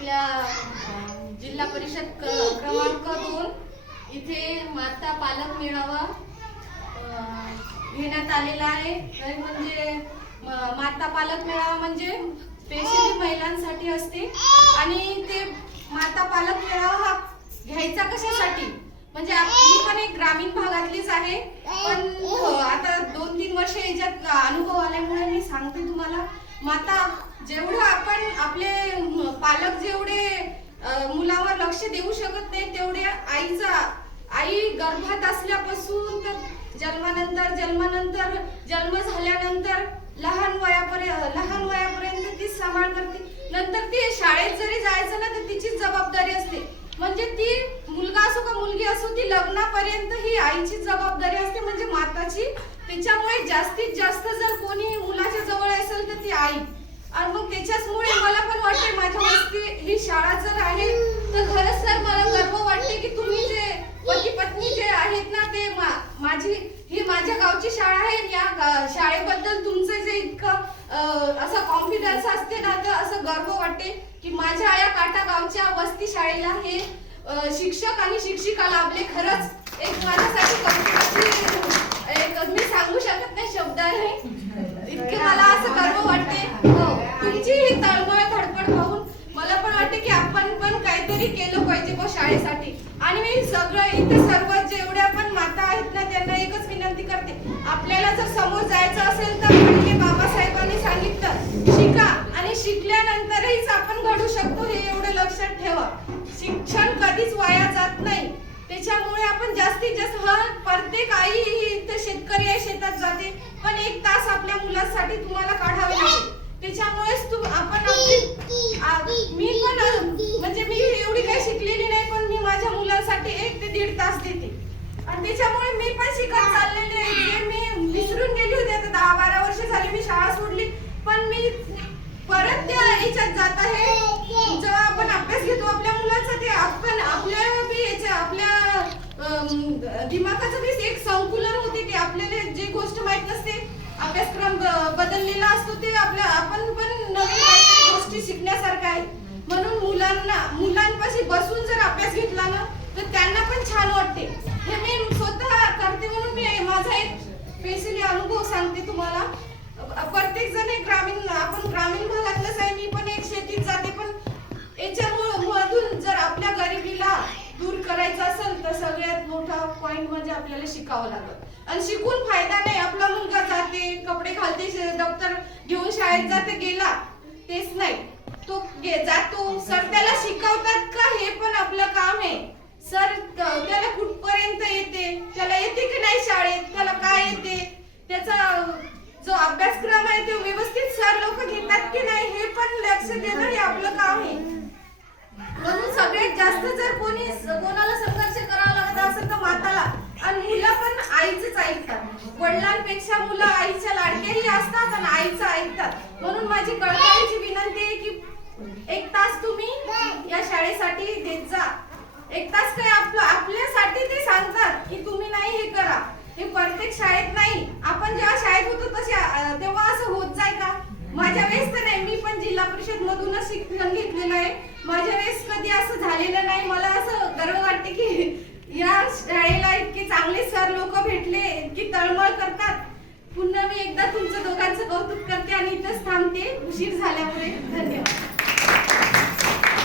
आपल्या जिल्हा परिषद क- क्रमांक दोन इथे माता पालक मेळावा घेण्यात आलेला आहे. तर म्हणजे माता पालक मेळावा म्हणजे स्पेशली महिलांसाठी असते. आणि ते माता पालक मेळावा हा घ्यायचा कशासाठी? म्हणजे आपली पण एक ग्रामीण भागातलीच आहे. पण हो, आता दोन तीन वर्ष याच्यात अनुभव आल्यामुळे मी सांगते तुम्हाला. माता जेवढं आपण आपले म, पालक जेवढे अ, मुलावर लक्ष देऊ शकत नाही तेवढ्या आईचा आई गर्भात असल्यापासून तर जन्मानंतर जन्मानंतर जन्म झाल्यानंतर लहान वयापर्यंत लहान वयापर्यंत ती सांभाळ करते. नंतर ती शाळेत जरी जायचं ना तर तिचीच जबाबदारी असते. म्हणजे ती मुलगा असो का मुलगी असो ती लग्नापर्यंत ही आईची जबाबदारी असते. म्हणजे माताची. त्याच्यामुळे जास्तीत जास्त जर कोणी मुलाच्या जवळ असेल तर ती आई. आणि मग त्याच्याचमुळे मला पण वाटते ही शाळा जर आहे तर खरंच सर मला गर्व वाटते की तुम्ही जे पती पत्नी जे आहेत ना ते मा- माझी ही माझ्या गावची शाळा आहे या शाळेबद्दल तुमचं जे इतकं असं कॉन्फिडन्स असते ना तर असं गर्व वाटते की माझ्या या काटा गावच्या वस्ती शाळेला हे शिक्षक आणि शिक्षिका लाभले. खरंच एक माझ्यासाठी कौतुकाची एक मी सांगू शकत नाही शब्द आहे इतके मला असं गर्व वाटते हो तुमची ही तळमळ धडपड पाहून मला पण वाटते की आपण पण काहीतरी केलं पाहिजे व शाळेसाठी. आणि मी सगळं इथे सर्व जेवढ्या पण माता आहेत ना त्यांना एकच विनंती करते. आपल्याला जर समोर जायचं असेल तर पहिले बाबासाहेबांनी सांगितलं. शिका आणि शिकल्यानंतरहीच आपण घडू शकतो हे एवढं लक्षात ठेवा. शिक्षण कधीच वाया जात नाही. त्याच्यामुळे आपण जास्तीत जास्त हर प्रत्येक आई ही इथे शेतकरी आहे शेतात जाते. पण एक तास आपल्या मुलासाठी तुम्हाला काढावे लागेल. त्याच्यामुळेच तू आपण आपली आ- मी पण अ, म्हणजे मी एवढी काही शिकलेली नाही पण मी माझ्या मुलासाठी त्रास देते. आणि त्याच्यामुळे मी पण शिकत चाललेली आहे. जे मी विसरून गेली होती आता दहा बारा वर्ष झाली मी शाळा सोडली पण मी परत त्या याच्यात जात आहे. जेव्हा आपण अभ्यास घेतो आपल्या मुलाचा ते आपण आपल्या बी याच्या आपल्या दिमागाचं बी एक संकुलन होते की आपल्याला जे गोष्ट माहीत नसते अभ्यासक्रम बदललेला असतो ते आपल्या आपण पण नवीन गोष्टी शिकण्यासारखं आहे. म्हणून मुलांना मुलांपाशी बसून जर अभ्यास घेतला ना तर त्यांना पण छान वाटते. हे मी स्वतः करते म्हणून मी माझा एक स्पेशली अनुभव सांगते तुम्हाला. प्रत्येक जण एक ग्रामीण आपण ग्रामीण भागातलंच आहे मी पण एक शेतीत जाते पण याच्यामुळे मधून जर आपल्या गरिबीला दूर करायचं असेल तर सगळ्यात मोठा पॉइंट म्हणजे आपल्याला शिकावं लागत. आणि शिकून फायदा नाही आपला मुलगा जाते कपडे घालते दप्तर घेऊन शाळेत जाते गेला तेच नाही. तो जातो सर त्याला शिकवतात का हे पण आपलं काम आहे. सर त्याला कुठपर्यंत येते? त्याला येते की नाही शाळेत? त्याला काय येते? त्याचा जो अभ्यासक्रम आहे तो व्यवस्थित सर लोक घेतात की नाही हे पण लक्ष देणं हे आपलं काम आहे. म्हणून सगळ्यात जास्त जर कोणी कोणाला संघर्ष करावा लागत असेल तर माताला आणि मुलं पण आईच ऐकतात. वडिलांपेक्षा मुलं आईच्या लाडक्याही असतात आणि आईचं ऐकतात. म्हणून माझी कळकळीची विनंती आहे की एक तास तुम्ही एक तास काय आपलं आपल्यासाठी ते सांगतात की तुम्ही नाही हे करा. हे प्रत्येक शाळेत नाही. आपण जेव्हा शाळेत होतो तसे तेव्हा असं होत जाय का? माझ्या वेळेस तर नाही. मी पण जिल्हा परिषद मधूनच शिक्षण घेतलेलं आहे. माझ्या वेळेस कधी असं झालेलं नाही. मला असं गर्व वाटते की या शाळेला इतके चांगले सर लोक भेटले इतकी तळमळ करतात. पुन्हा मी एकदा तुमचं दोघांचं कौतुक करते आणि इथंच थांबते. उशीर झाल्यामुळे. धन्यवाद.